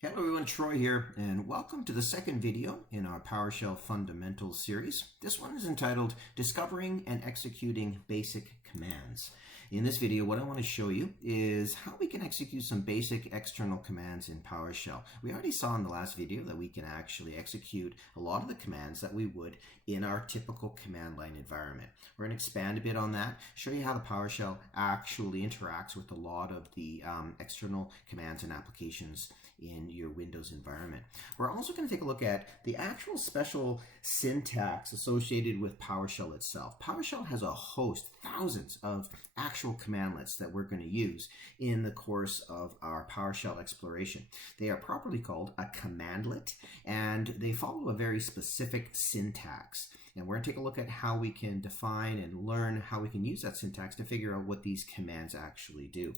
Hello everyone, Troy here, and welcome to the second video in our PowerShell Fundamentals series. This one is entitled Discovering and Executing Basic Commands. In this video, what I want to show you is how we can execute some basic external commands in PowerShell. We already saw in the last video that we can actually execute a lot of the commands that we would in our typical command line environment. We're going to expand a bit on that, show you how the PowerShell actually interacts with a lot of the external commands and applications in your Windows environment. We're also going to take a look at the actual special syntax associated with PowerShell itself. PowerShell has a host, thousands of actual commandlets that we're going to use in the course of our PowerShell exploration. They are properly called a commandlet, and they follow a very specific syntax. And we're going to take a look at how we can define and learn how we can use that syntax to figure out what these commands actually do.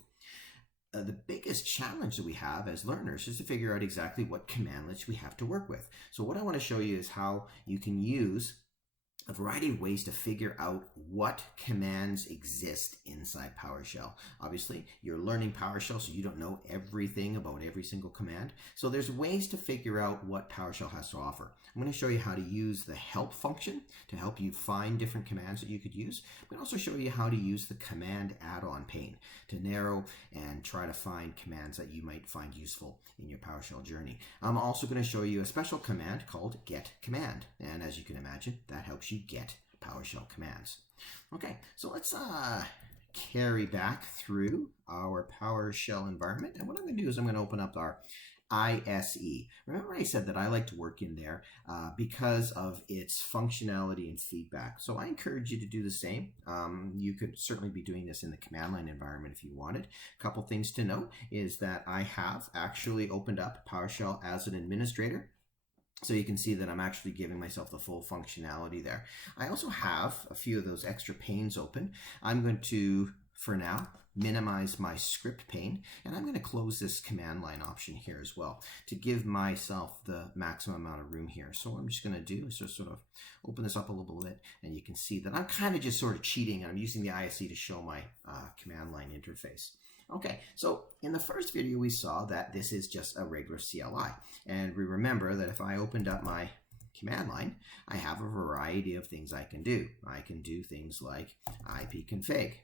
The biggest challenge that we have as learners is to figure out exactly what commandlets we have to work with. So what I want to show you is how you can use a variety of ways to figure out what commands exist inside PowerShell. Obviously, you're learning PowerShell, so you don't know everything about every single command. So there's ways to figure out what PowerShell has to offer. I'm going to show you how to use the help function to help you find different commands that you could use. I'm going to also show you how to use the command add-on pane to narrow and try to find commands that you might find useful in your PowerShell journey. I'm also going to show you a special command called get command. And as you can imagine, that helps you get PowerShell commands. Okay, so let's carry back through our PowerShell environment. And what I'm going to do is I'm going to open up our ISE. Remember I said that I like to work in there because of its functionality and feedback. So I encourage you to do the same. You could certainly be doing this in the command line environment if you wanted. A couple things to note is that I have actually opened up PowerShell as an administrator. So you can see that I'm actually giving myself the full functionality there. I also have a few of those extra panes open. I'm going to, for now, minimize my script pane, and I'm going to close this command line option here as well to give myself the maximum amount of room here. So what I'm just going to do is just sort of open this up a little bit, and you can see that I'm kind of just sort of cheating, and I'm using the ISE to show my command line interface. Okay, so in the first video we saw that this is just a regular CLI, and we remember that if I opened up my command line, I have a variety of things I can do. I can do things like ipconfig,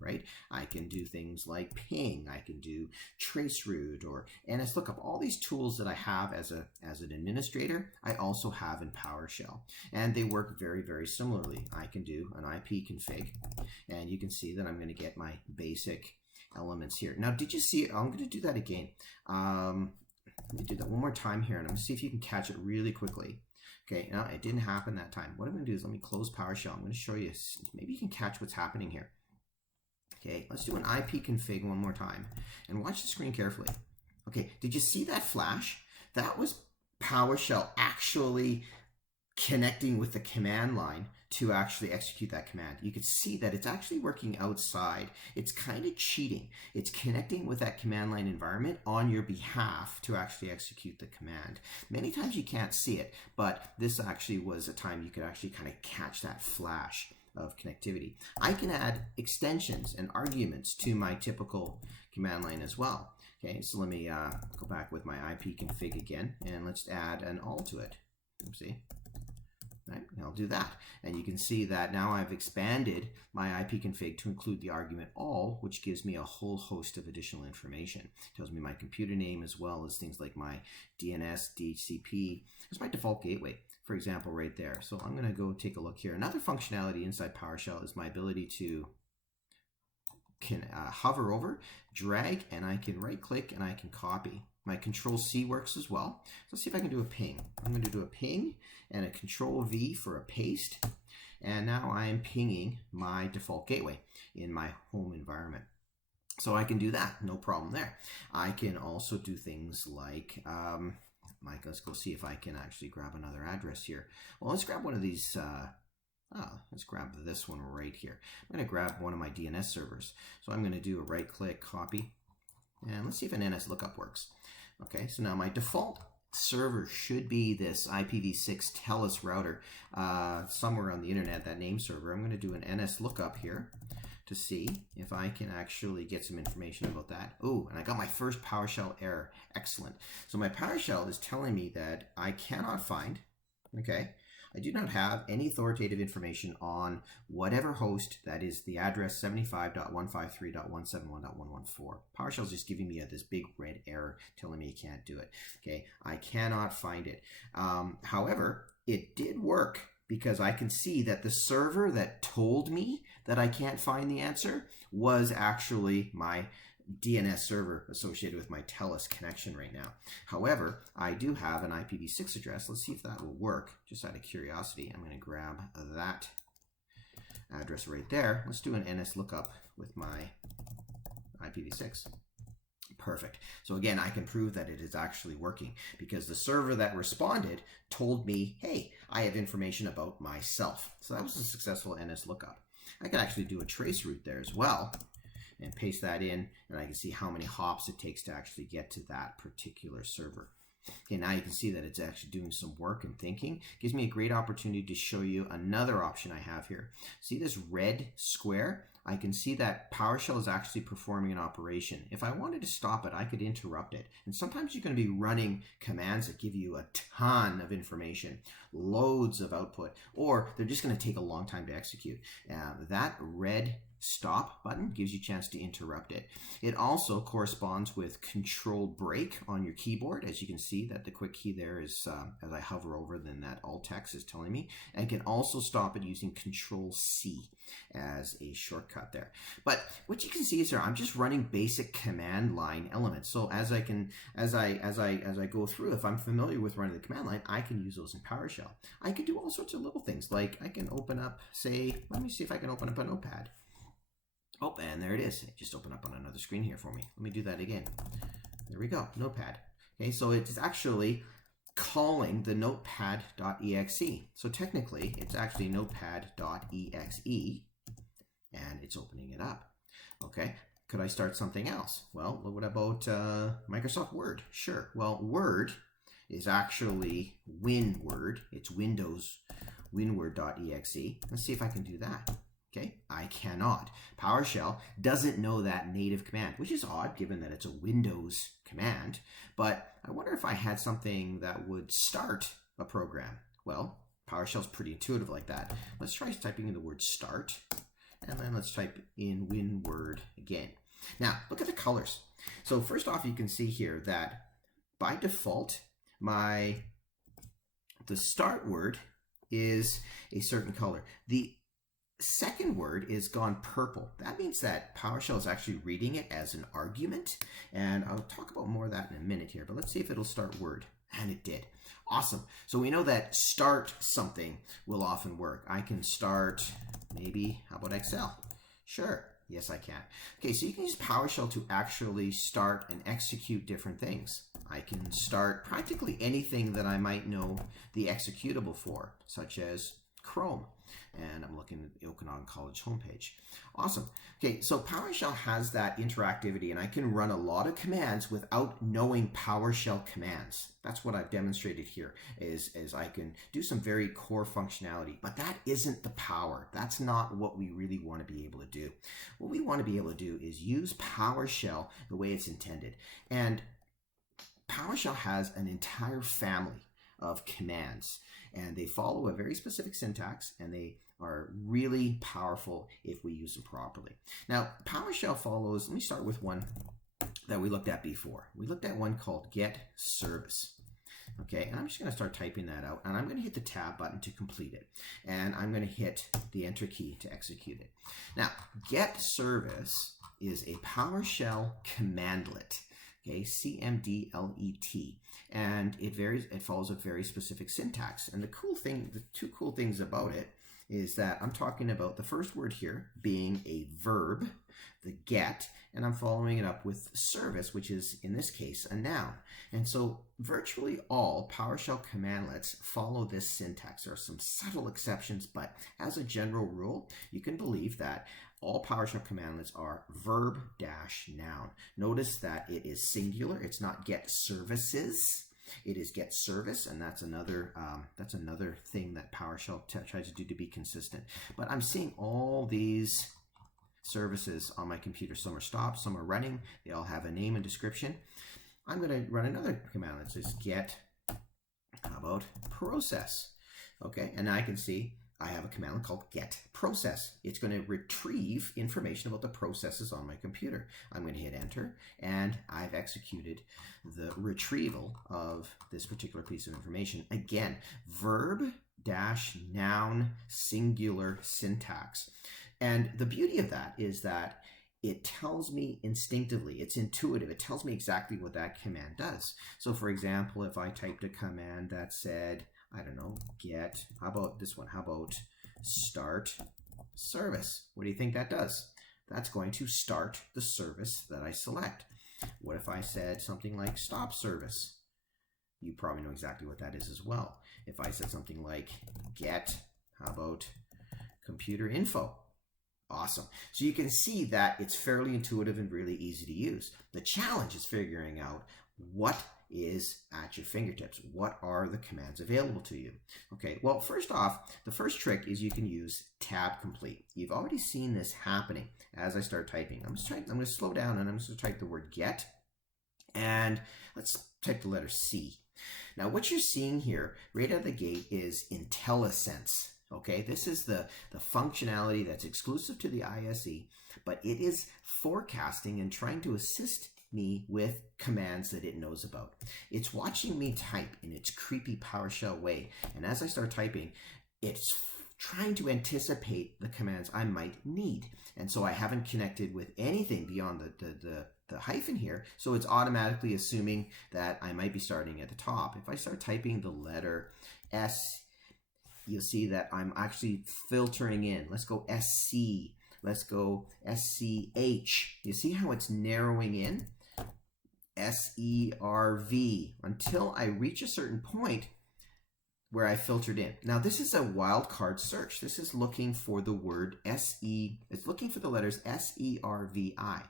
right? I can do things like ping, I can do traceroute or nslookup. All these tools that I have as an administrator, I also have in PowerShell, and they work very, very similarly. I can do an ipconfig, and you can see that I'm going to get my basic elements here. Now, did you see it? I'm going to do that again. Let me do that one more time here, and I'm going to see if you can catch it really quickly. Okay, now it didn't happen that time. What I'm going to do is let me close PowerShell. I'm going to show you, maybe you can catch what's happening here. Okay, let's do an ipconfig one more time, and watch the screen carefully. Okay, did you see that flash? That was PowerShell actually connecting with the command line to actually execute that command. You can see that it's actually working outside. It's kind of cheating. It's connecting with that command line environment on your behalf to actually execute the command. Many times you can't see it, but this actually was a time you could actually kind of catch that flash of connectivity. I can add extensions and arguments to my typical command line as well. Okay, so let me go back with my ipconfig again, and let's add an all to it. Oopsie. Right, I'll do that, and you can see that now I've expanded my ipconfig to include the argument all, which gives me a whole host of additional information. It tells me my computer name as well as things like my DNS, DHCP. There's my default gateway, for example, right there. So I'm going to go take a look here. Another functionality inside PowerShell is my ability to hover over, drag, and I can right click and I can copy. My Control-C works as well. Let's see if I can do a ping. I'm going to do a ping and a Control-V for a paste. And now I am pinging my default gateway in my home environment. So I can do that, no problem there. I can also do things like, let's go see if I can actually grab another address here. Well, let's grab one of these. Let's grab this one right here. I'm going to grab one of my DNS servers. So I'm going to do a right-click, copy, and let's see if an NSLookup works. Okay, so now my default server should be this IPv6 TELUS router somewhere on the internet, that name server. I'm going to do an NSLookup here to see if I can actually get some information about that. Oh, and I got my first PowerShell error. Excellent. So my PowerShell is telling me that I cannot find, okay, I do not have any authoritative information on whatever host that is the address 75.153.171.114. PowerShell is just giving me this big red error telling me I can't do it. Okay, I cannot find it. However, it did work because I can see that the server that told me that I can't find the answer was actually my DNS server associated with my TELUS connection right now. However, I do have an IPv6 address. Let's see if that will work. Just out of curiosity, I'm going to grab that address right there. Let's do an NS lookup with my IPv6. Perfect. So again, I can prove that it is actually working because the server that responded told me, hey, I have information about myself. So that was a successful NS lookup. I could actually do a trace route there as well and paste that in, and I can see how many hops it takes to actually get to that particular server. Okay, now you can see that it's actually doing some work and thinking. Gives me a great opportunity to show you another option I have here. See this red square? I can see that PowerShell is actually performing an operation. If I wanted to stop it, I could interrupt it. And sometimes you're going to be running commands that give you a ton of information, loads of output, or they're just going to take a long time to execute. That red stop button gives you a chance to interrupt it. It also corresponds with control break on your keyboard. As you can see that the quick key there is, as I hover over, then that alt text is telling me. And can also stop it using control C as a shortcut there. But what you can see is here, I'm just running basic command line elements. So as I go through, if I'm familiar with running the command line, I can use those in PowerShell. I can do all sorts of little things, like I can open up, say, let me see if I can open up a notepad. Oh, and there it is. It just opened up on another screen here for me. Let me do that again. There we go, Notepad. Okay, so it's actually calling the notepad.exe. So technically, it's actually notepad.exe, and it's opening it up. Okay, could I start something else? Well, what about Microsoft Word? Sure. Well, Word is actually WinWord. It's Windows WinWord.exe. Let's see if I can do that. Okay, I cannot. PowerShell doesn't know that native command, which is odd given that it's a Windows command, but I wonder if I had something that would start a program. Well, PowerShell's pretty intuitive like that. Let's try typing in the word start, and then let's type in WinWord again. Now, look at the colors. So first off, you can see here that by default, the start word is a certain color. The second word is gone purple. That means that PowerShell is actually reading it as an argument, and I'll talk about more of that in a minute here, but let's see if it'll start Word. And it did. Awesome. So we know that start something will often work. I can start maybe, how about Excel? Sure. Yes, I can. Okay, so you can use PowerShell to actually start and execute different things. I can start practically anything that I might know the executable for, such as Chrome. And I'm looking at the Okanagan College homepage. Awesome. Okay, so PowerShell has that interactivity, and I can run a lot of commands without knowing PowerShell commands. That's what I've demonstrated here, is I can do some very core functionality, but that isn't the power. That's not what we really want to be able to do. What we want to be able to do is use PowerShell the way it's intended. And PowerShell has an entire family of commands, and they follow a very specific syntax, and they are really powerful if we use them properly. Now, PowerShell follows, let me start with one that we looked at before. We looked at one called get service. Okay, and I'm just going to start typing that out, and I'm going to hit the tab button to complete it, and I'm going to hit the enter key to execute it. Now, get service is a PowerShell commandlet. Okay, Cmdlet, and it follows a very specific syntax. And the two cool things about it is that I'm talking about the first word here being a verb, the get, and I'm following it up with service, which is in this case a noun. And so virtually all PowerShell commandlets follow this syntax. There are some subtle exceptions, but as a general rule, you can believe that all PowerShell commandlets are verb-noun. Notice that it is singular. It's not get services. It is get service, and that's another thing that PowerShell tries to do to be consistent. But I'm seeing all these services on my computer. Some are stopped, some are running. They all have a name and description. I'm going to run another command that says get, how about process? Okay, and now I can see I have a command called get process. It's going to retrieve information about the processes on my computer. I'm going to hit enter, and I've executed the retrieval of this particular piece of information. Again, verb-noun singular syntax. And the beauty of that is that it tells me instinctively, it's intuitive, it tells me exactly what that command does. So for example, if I typed a command that said, I don't know, get, how about this one? How about start service? What do you think that does? That's going to start the service that I select. What if I said something like stop service? You probably know exactly what that is as well. If I said something like get, how about computer info? Awesome. So you can see that it's fairly intuitive and really easy to use. The challenge is figuring out what is at your fingertips. What are the commands available to you? Okay, well, first off, the first trick is you can use tab complete. You've already seen this happening as I start typing. I'm going to slow down and I'm just going to type the word get, and let's type the letter C. Now, what you're seeing here right out of the gate is Intellisense. Okay, this is the functionality that's exclusive to the ISE, but it is forecasting and trying to assist me with commands that it knows about. It's watching me type in its creepy PowerShell way, and as I start typing, it's trying to anticipate the commands I might need. And so I haven't connected with anything beyond the hyphen here, so it's automatically assuming that I might be starting at the top. If I start typing the letter S, you'll see that I'm actually filtering in. Let's go SC. Let's go SCH. You see how it's narrowing in? SERV until I reach a certain point where I filtered in. Now this is a wildcard search. This is looking for the word SE. It's looking for the letters SERVI.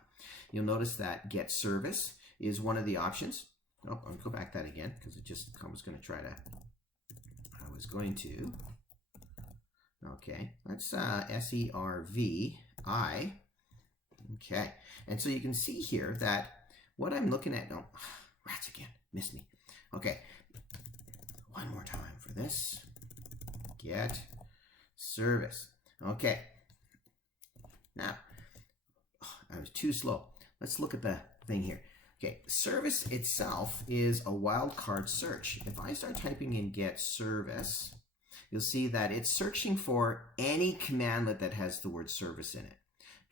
You'll notice that get service is one of the options. Oh, I'll go back that again because I was going to try to. Okay, that's SERVI. Okay, and so you can see here that what I'm looking at, no, rats again, missed me. Okay, one more time for this. Get service. Okay, now, I was too slow. Let's look at the thing here. Okay, service itself is a wildcard search. If I start typing in get service, you'll see that it's searching for any commandlet that has the word service in it.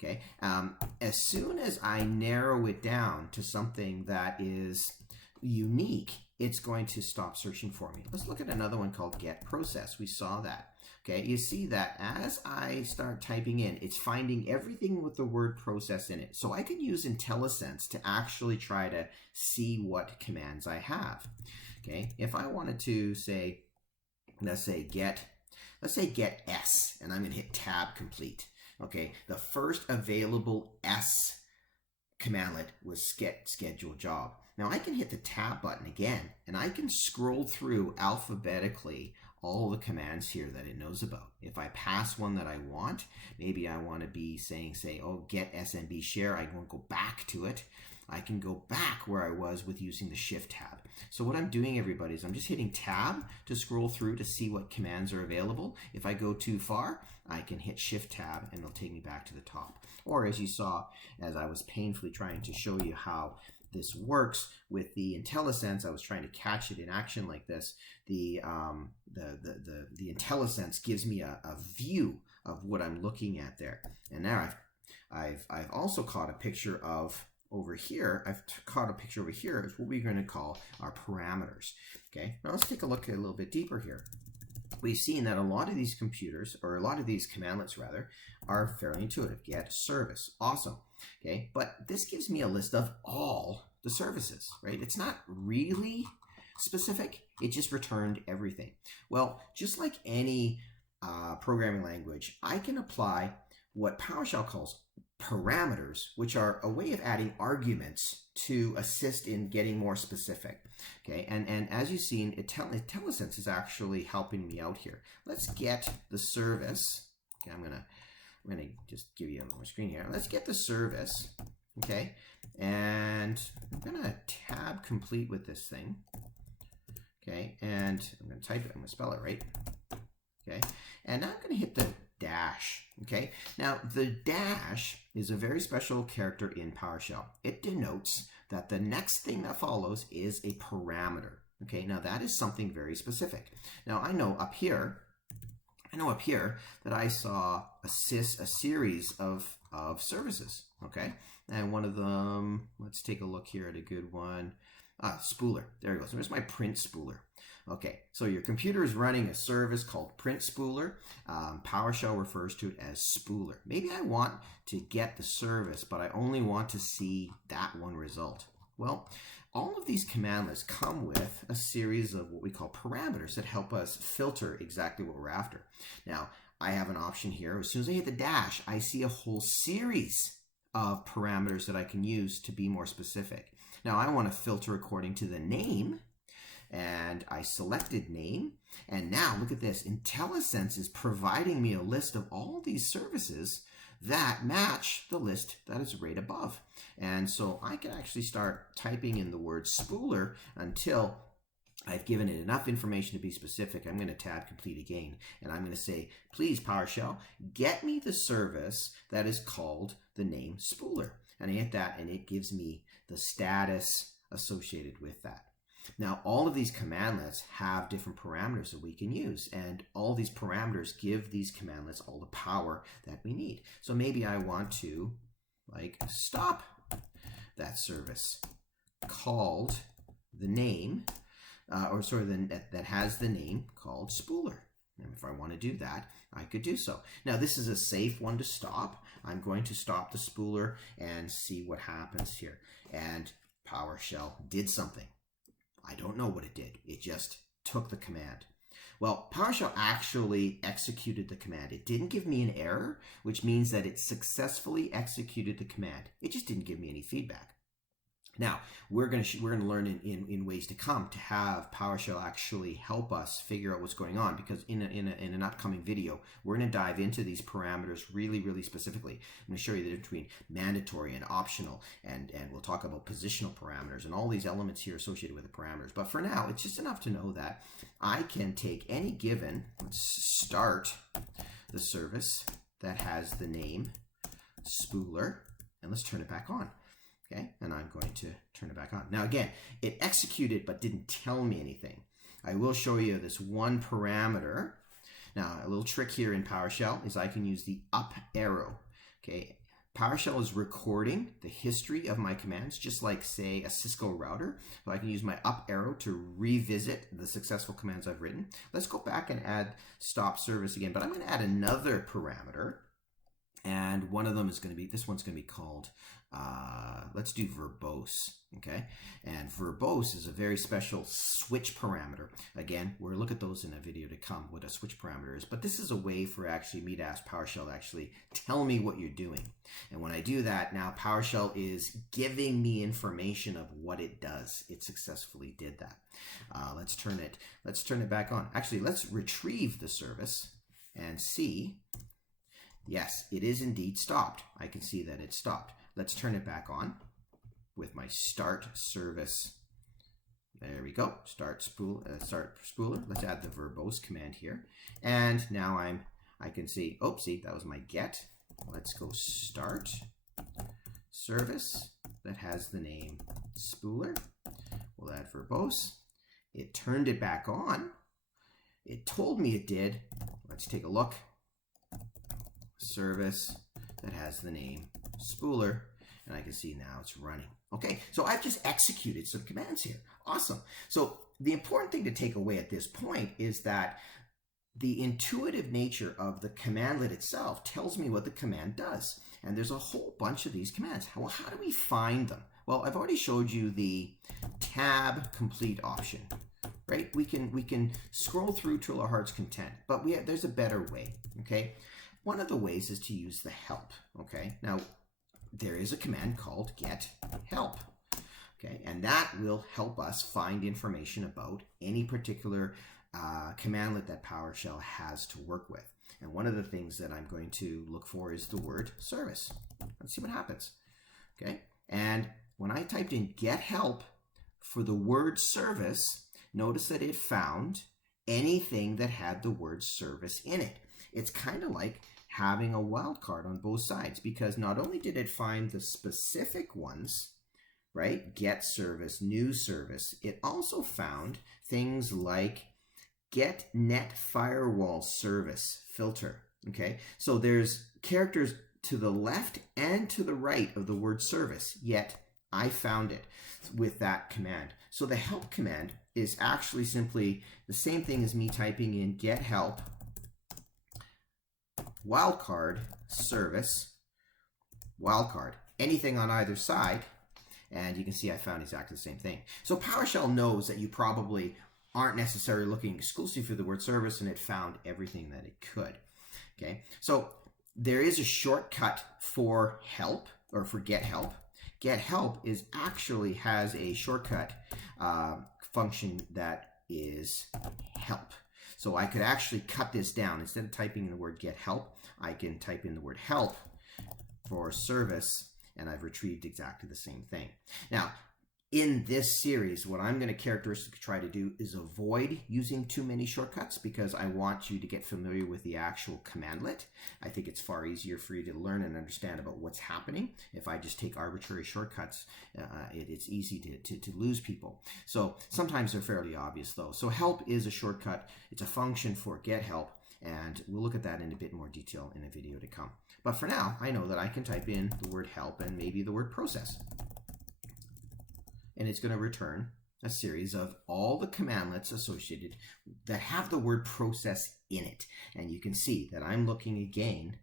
Okay, as soon as I narrow it down to something that is unique, it's going to stop searching for me. Let's look at another one called get process. We saw that. Okay, you see that as I start typing in, it's finding everything with the word process in it. So I can use Intellisense to actually try to see what commands I have. Okay, if I wanted to say, let's say get S, and I'm going to hit tab complete. Okay, the first available S commandlet was get schedule job. Now I can hit the tab button again, and I can scroll through alphabetically all the commands here that it knows about. If I pass one that I want, maybe I want to be saying, oh, get SMB share, I want to go back to it. I can go back where I was with using the shift tab. So what I'm doing, everybody, is I'm just hitting tab to scroll through to see what commands are available. If I go too far, I can hit shift tab and it'll take me back to the top. Or as you saw, as I was painfully trying to show you how this works with the Intellisense, I was trying to catch it in action like this. The Intellisense gives me a view of what I'm looking at there. And now I've also caught a picture of over here. I've caught a picture over here is what we're going to call our parameters. Okay, now let's take a look a little bit deeper here. We've seen that a lot of these computers, or a lot of these commandlets rather, are fairly intuitive. Get service, awesome. Okay, but this gives me a list of all the services, right? It's not really specific. It just returned everything. Well, just like any programming language, I can apply what PowerShell calls parameters, which are a way of adding arguments to assist in getting more specific. Okay, and as you've seen, Intellisense is actually helping me out here. Let's get the service. Okay, I'm gonna I'm going to just give you a more screen here. Let's get the service, okay? And I'm going to tab complete with this thing, okay? And I'm going to type it, I'm going to spell it right, okay? And now I'm going to hit the dash, okay? Now, the dash is a very special character in PowerShell. It denotes that the next thing that follows is a parameter, okay? Now, that is something very specific. Now, I know up here that I saw a series of services, okay? And one of them, let's take a look here at a good one. Spooler. There it goes. There's my print spooler. Okay, so your computer is running a service called print spooler. PowerShell refers to it as spooler. Maybe I want to get the service, but I only want to see that one result. Well, all of these commandlets come with a series of what we call parameters that help us filter exactly what we're after. Now, I have an option here. As soon as I hit the dash, I see a whole series of parameters that I can use to be more specific. Now, I want to filter according to the name, and I selected name, and now look at this. Intellisense is providing me a list of all these services that match the list that is right above. And so I can actually start typing in the word spooler until I've given it enough information to be specific. I'm going to tab complete again, and I'm going to say, please PowerShell, get me the service that is called the name spooler. And I hit that, and it gives me the status associated with that. Now, all of these commandlets have different parameters that we can use, and all these parameters give these commandlets all the power that we need. So maybe I want to, like, stop that service called the name, that has the name called spooler. And if I want to do that, I could do so. Now, this is a safe one to stop. I'm going to stop the spooler and see what happens here. And PowerShell did something. I don't know what it did. It just took the command. Well, PowerShell actually executed the command. It didn't give me an error, which means that it successfully executed the command. It just didn't give me any feedback. Now, we're going to learn in ways to come to have PowerShell actually help us figure out what's going on, because in an upcoming video, we're going to dive into these parameters really, really specifically. I'm going to show you the difference between mandatory and optional, and we'll talk about positional parameters and all these elements here associated with the parameters. But for now, it's just enough to know that I can take any given, let's start the service that has the name spooler, and let's turn it back on. Okay, and I'm going to turn it back on. Now again, it executed but didn't tell me anything. I will show you this one parameter. Now, a little trick here in PowerShell is I can use the up arrow. Okay, PowerShell is recording the history of my commands, just like, say, a Cisco router. So I can use my up arrow to revisit the successful commands I've written. Let's go back and add stop service again, but I'm going to add another parameter. And one of them is going to be, this one's going to be called, let's do verbose, okay? And verbose is a very special switch parameter. Again, we'll look at those in a video to come, what a switch parameter is. But this is a way for actually me to ask PowerShell to actually tell me what you're doing. And when I do that, now PowerShell is giving me information of what it does. It successfully did that. Let's turn it back on. Actually, let's retrieve the service and see. Yes, it is indeed stopped. I can see that it's stopped. Let's turn it back on with my start service. There we go. Start spooler. Let's add the verbose command here. And now I can see, oh, see, that was my get. Let's go start service that has the name spooler. We'll add verbose. It turned it back on. It told me it did. Let's take a look. Service that has the name spooler, and I can see now it's running. Okay, so I've just executed some commands here. Awesome. So the important thing to take away at this point is that the intuitive nature of the commandlet itself tells me what the command does. And there's a whole bunch of these commands. Well, how do we find them? Well, I've already showed you the tab complete option, right? We can scroll through till our heart's content, but there's a better way, okay? One of the ways is to use the help, okay? Now, there is a command called get help, okay? And that will help us find information about any particular commandlet that PowerShell has to work with. And one of the things that I'm going to look for is the word service. Let's see what happens. Okay, and when I typed in get help for the word service, notice that it found anything that had the word service in it. It's kind of like having a wildcard on both sides, because not only did it find the specific ones, right, get service, new service, it also found things like get net firewall service filter. Okay, so there's characters to the left and to the right of the word service, yet I found it with that command. So the help command is actually simply the same thing as me typing in get help wildcard service wildcard, anything on either side, and you can see I found exactly the same thing. So PowerShell knows that you probably aren't necessarily looking exclusively for the word service, and it found everything that it could. Okay, so there is a shortcut for help, or for get help. Get help actually has a shortcut function that is help. So I could actually cut this down. Instead of typing in the word get help, I can type in the word help for service, and I've retrieved exactly the same thing. Now, in this series, what I'm going to characteristically try to do is avoid using too many shortcuts, because I want you to get familiar with the actual commandlet. I think it's far easier for you to learn and understand about what's happening. If I just take arbitrary shortcuts, it's easy to lose people. So sometimes they're fairly obvious though. So help is a shortcut. It's a function for get help, and we'll look at that in a bit more detail in a video to come. But for now, I know that I can type in the word help and maybe the word process. And it's going to return a series of all the commandlets associated that have the word process in it. And you can see that I'm looking again,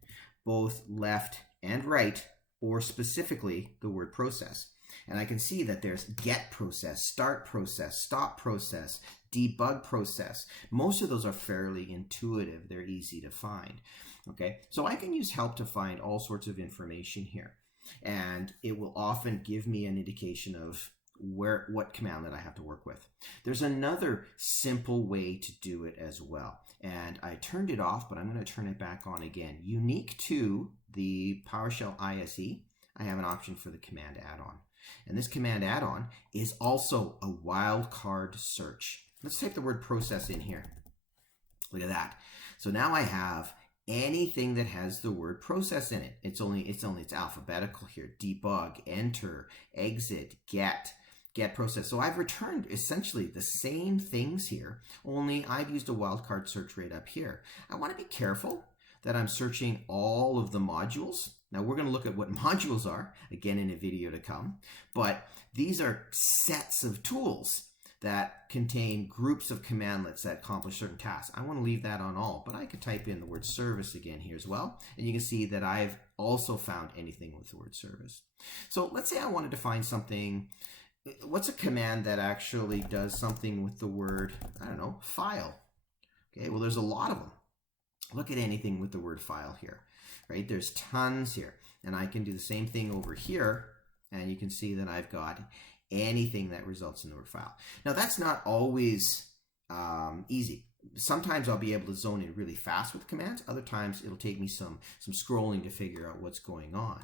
both left and right, or specifically the word process. And I can see that there's get process, start process, stop process, debug process. Most of those are fairly intuitive. They're easy to find. Okay, so I can use help to find all sorts of information here. And it will often give me an indication of what commandlet I have to work with. There's another simple way to do it as well, and I turned it off, but I'm going to turn it back on again. Unique to the PowerShell ISE, I have an option for the command add-on, and this command add-on is also a wildcard search. Let's type the word process in here. Look at that. So now I have anything that has the word process in it. It's alphabetical here. Debug, enter, exit, get process. So I've returned essentially the same things here, only I've used a wildcard search right up here. I want to be careful that I'm searching all of the modules. Now we're going to look at what modules are again in a video to come, but these are sets of tools that contain groups of commandlets that accomplish certain tasks. I want to leave that on all, but I could type in the word service again here as well, and you can see that I've also found anything with the word service. So let's say I wanted to find something. What's a command that actually does something with the word, I don't know, file? Okay, well there's a lot of them. Look at anything with the word file here, right? There's tons here, and I can do the same thing over here, and you can see that I've got anything that results in the word file. Now that's not always easy. Sometimes I'll be able to zone in really fast with commands. Other times it'll take me some scrolling to figure out what's going on.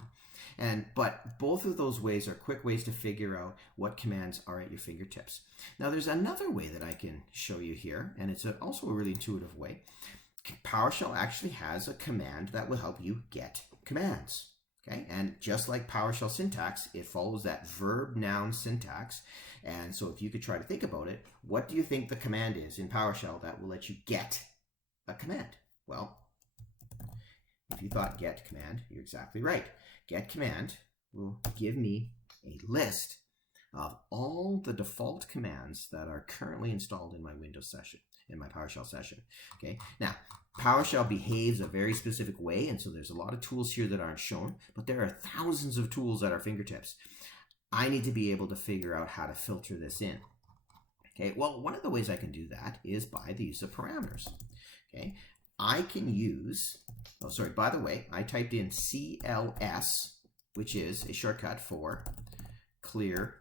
But both of those ways are quick ways to figure out what commands are at your fingertips. Now there's another way that I can show you here, and it's also a really intuitive way. PowerShell actually has a command that will help you get commands. Okay, and just like PowerShell syntax, it follows that verb-noun syntax. And so if you could try to think about it, what do you think the command is in PowerShell that will let you get a command? Well, if you thought get command, you're exactly right. Get command will give me a list of all the default commands that are currently installed in my Windows session, in my PowerShell session. Okay, now PowerShell behaves a very specific way, and so there's a lot of tools here that aren't shown, but there are thousands of tools at our fingertips. I need to be able to figure out how to filter this in. Okay, well, one of the ways I can do that is by the use of parameters. Okay, I can use, oh, sorry, by the way, I typed in CLS, which is a shortcut for clear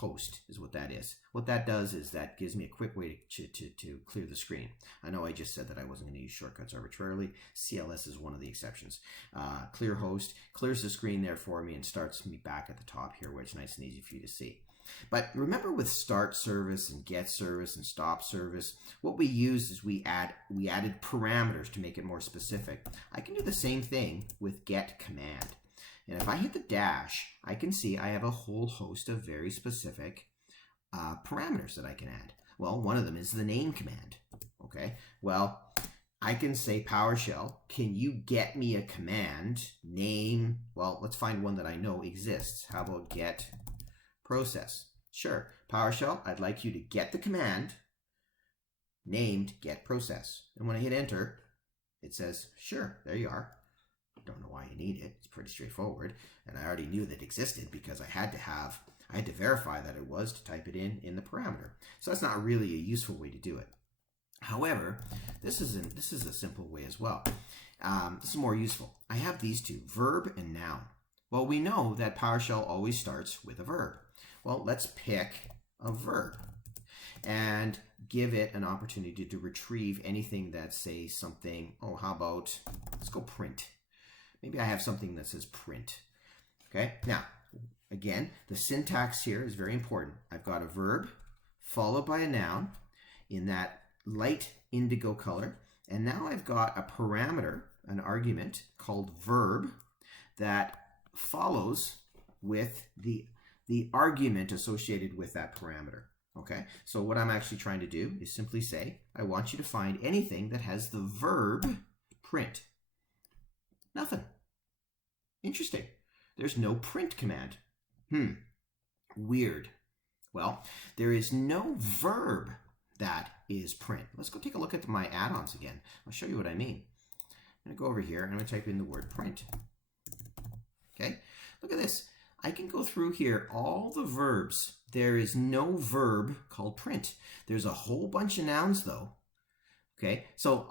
host is what that is. What that does is that gives me a quick way to clear the screen. I know I just said that I wasn't going to use shortcuts arbitrarily. CLS is one of the exceptions. Clear host clears the screen there for me and starts me back at the top here, where it's nice and easy for you to see. But remember, with start service and get service and stop service, what we used is we added parameters to make it more specific. I can do the same thing with get command. And if I hit the dash, I can see I have a whole host of very specific parameters that I can add. Well, one of them is the name command. Okay, well, I can say, PowerShell, can you get me a command name? Well, let's find one that I know exists. How about get process? Sure. PowerShell, I'd like you to get the command named get process. And when I hit enter, it says, sure, there you are. Don't know why you need it. It's pretty straightforward. And I already knew that it existed because I had to verify that it was to type it in the parameter. So that's not really a useful way to do it. However, this is a simple way as well. This is more useful. I have these two, verb and noun. Well, we know that PowerShell always starts with a verb. Well, let's pick a verb and give it an opportunity to retrieve anything that says something. Oh, how about, let's go print. Maybe I have something that says print. Okay, now, again, the syntax here is very important. I've got a verb followed by a noun in that light indigo color. And now I've got a parameter, an argument called verb that follows with the argument associated with that parameter. Okay, so what I'm actually trying to do is simply say, I want you to find anything that has the verb print. Nothing. Interesting. There's no print command. Weird. Well, there is no verb that is print. Let's go take a look at my add-ons again. I'll show you what I mean. I'm going to go over here and I'm going to type in the word print. Okay, look at this. I can go through here, all the verbs. There is no verb called print. There's a whole bunch of nouns though. Okay, so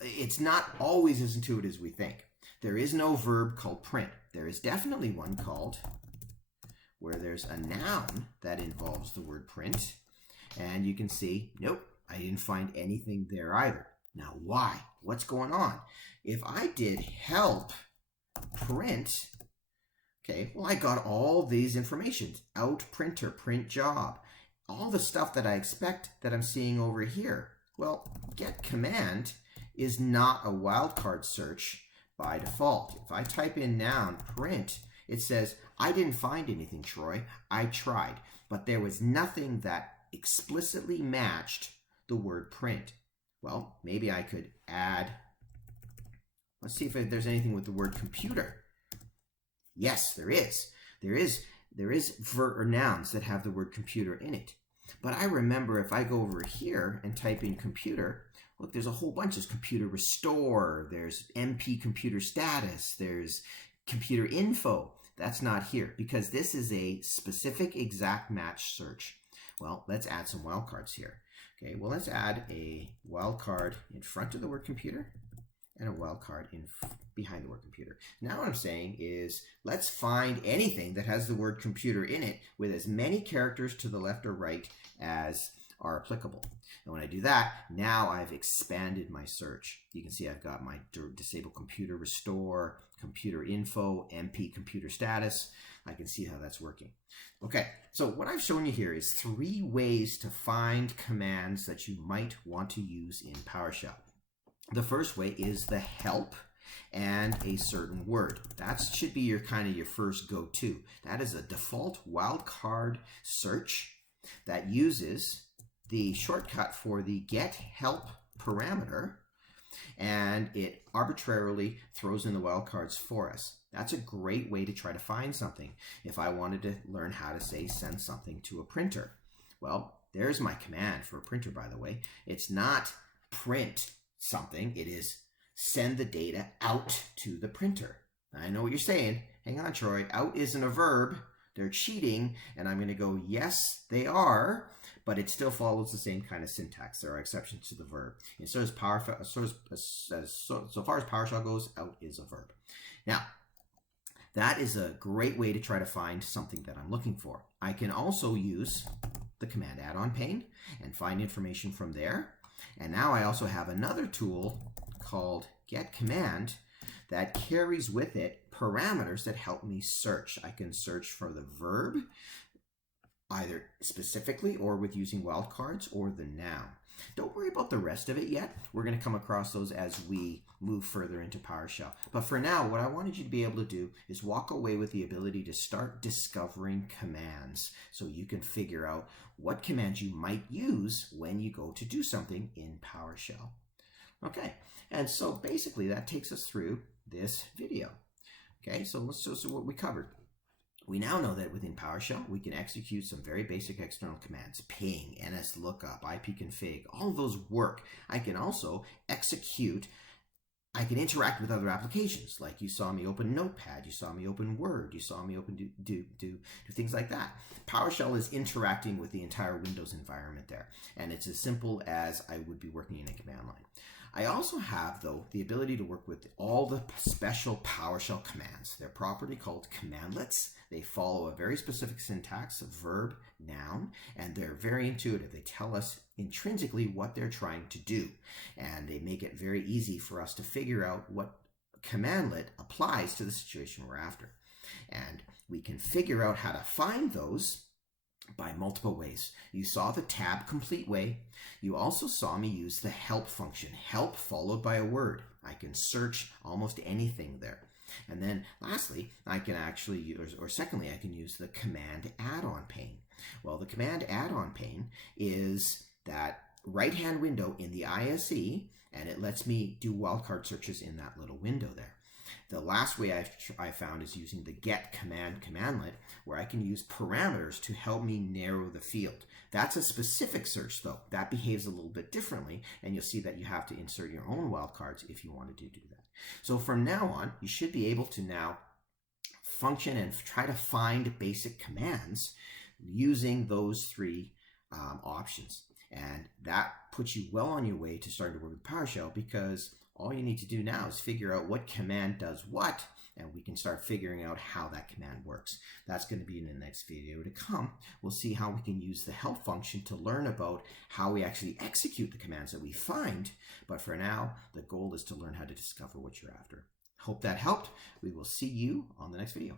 it's not always as intuitive as we think. There is no verb called print. There is definitely one called where there's a noun that involves the word print. And you can see, nope, I didn't find anything there either. Now why? What's going on? If I did help print, okay, well, I got all these informations. Out printer, print job, all the stuff that I expect that I'm seeing over here. Well, get command is not a wildcard search by default. If I type in noun print, it says, I didn't find anything, Troy. I tried, but there was nothing that explicitly matched the word print. Well, maybe I could add, let's see if there's anything with the word computer. Yes, there is. There is nouns that have the word computer in it. But I remember if I go over here and type in computer, look, there's a whole bunch. There's computer restore, there's MP computer status, there's computer info. That's not here because this is a specific exact match search. Well, let's add some wildcards here. Okay, well, let's add a wildcard in front of the word computer and a wildcard behind the word computer. Now what I'm saying is let's find anything that has the word computer in it with as many characters to the left or right as are applicable. And when I do that, now I've expanded my search. You can see I've got my disable computer restore, computer info, MP computer status. I can see how that's working. Okay, so what I've shown you here is 3 ways to find commands that you might want to use in PowerShell. The first way is the help and a certain word. That should be your first go-to. That is a default wildcard search that uses the shortcut for the get help parameter, and it arbitrarily throws in the wildcards for us. That's a great way to try to find something. If I wanted to learn how to say send something to a printer, well, there's my command for a printer, by the way. It's not print something, it is send the data out to the printer. I know what you're saying. Hang on, Troy. Out isn't a verb. They're cheating. And I'm going to go, yes, they are. But it still follows the same kind of syntax. There are exceptions to the verb. And so, so far as PowerShell goes, out is a verb. Now, That is a great way to try to find something that I'm looking for. I can also use the command add-on pane and find information from there. And now I also have another tool called get command that carries with it parameters that help me search. I can search for the verb, either specifically or with using wildcards, or the noun. Don't worry about the rest of it yet. We're going to come across those as we move further into PowerShell. But for now, what I wanted you to be able to do is walk away with the ability to start discovering commands so you can figure out what commands you might use when you go to do something in PowerShell. Okay, and so basically that takes us through this video. Okay, so let's just see what we covered. We now know that within PowerShell, we can execute some very basic external commands. Ping, nslookup, ipconfig, all of those work. I can also I can interact with other applications. Like you saw me open Notepad, you saw me open Word, you saw me open do things like that. PowerShell is interacting with the entire Windows environment there. And it's as simple as I would be working in a command line. I also have, though, the ability to work with all the special PowerShell commands. They're properly called Cmdlets. They follow a very specific syntax of Verb-Noun, and they're very intuitive. They tell us intrinsically what they're trying to do, and they make it very easy for us to figure out what Cmdlet applies to the situation we're after. And we can figure out how to find those by multiple ways. You saw the tab complete way. You also saw me use the help function, help followed by a word. I can search almost anything there. And then lastly, I can actually use, or secondly, I can use the command add-on pane. Well, the command add-on pane is that right-hand window in the ISE, and it lets me do wildcard searches in that little window there. The last way I found is using the get command commandlet, where I can use parameters to help me narrow the field. That's a specific search, though. That behaves a little bit differently, and you'll see that you have to insert your own wildcards if you wanted to do that. So from now on, you should be able to now function and try to find basic commands using those three options. And that puts you well on your way to starting to work with PowerShell, because all you need to do now is figure out what command does what, and we can start figuring out how that command works. That's going to be in the next video to come. We'll see how we can use the help function to learn about how we actually execute the commands that we find. But for now, the goal is to learn how to discover what you're after. Hope that helped. We will see you on the next video.